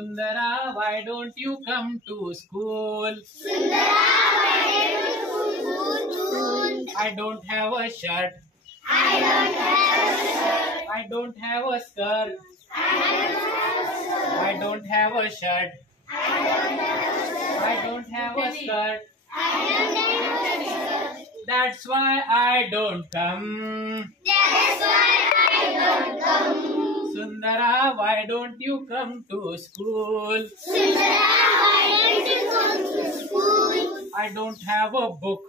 Sundara, why don't you come to school? Sundara, why don't you go to school? I don't have a shirt. I don't have a shirt. I don't have a skirt. I don't have a shirt. I don't have a shirt. I don't have a shirt. I don't have a skirt. I don't have a skirt. That's why I don't come. That's why I don't come. Sundara, why don't you come to school? Sundara, why don't you come to school? I don't have a book.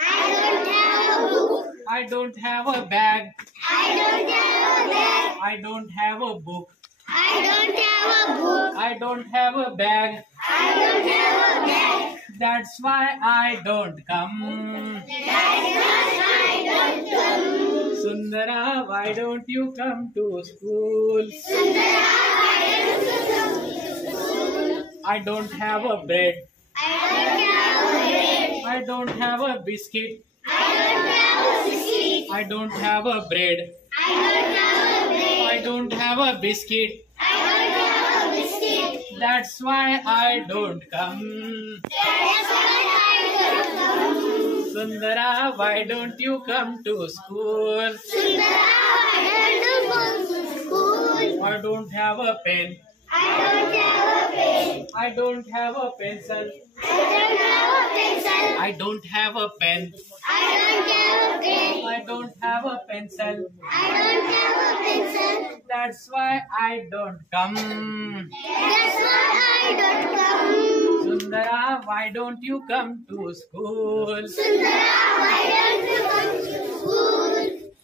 I don't have a book. I don't have a bag. I don't have a bag. I don't have a book. I don't have a book. I don't have a bag. I don't have a bag. That's why I don't come. That's why I don't come. Sundara, why don't you come to school? Sundara, why don't you come to school? I don't have a bread. I don't have a bread. I don't have a biscuit. I don't have a biscuit. I don't have a bread. I don't have a bread. I don't have a biscuit. I don't have a biscuit. That's why I don't come. That's why I don't come. Sundara, why don't you come to school? Sundara, why don't you come to school? I don't have a pen. I don't have a pen. I don't have a pencil. I don't have a pencil. I don't have a pen. I don't have a pen. I don't have a pencil. I don't have a pencil. That's why I don't come. That's why I don't come. Sundara, why don't you come to school? Sundara, why don't you come to school?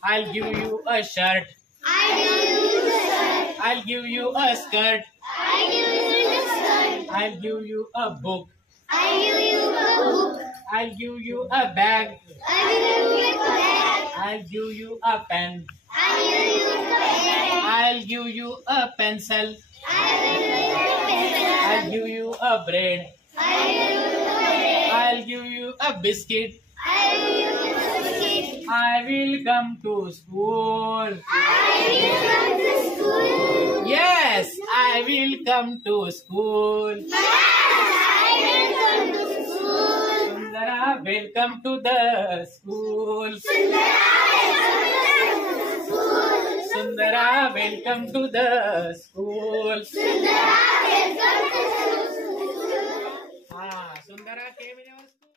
I'll give you a shirt. I give you the shirt. I'll give you a skirt. I give you the skirt. I'll give you a book. I give you a book. I'll give you a bag. I give you a bag. I'll give you a pen. I give you a pen. I'll give you a pencil. I give you a pencil. I'll give you a bread. I give you a bread. I'll give you a biscuit. I give you a biscuit. I will come to school. I will come to school. Yes, I will come to school. Yes, I will come to school. Sundara, welcome to the school. Sundara, welcome to school. Sundara, welcome to the school. Sundara, welcome to school. Sundara came in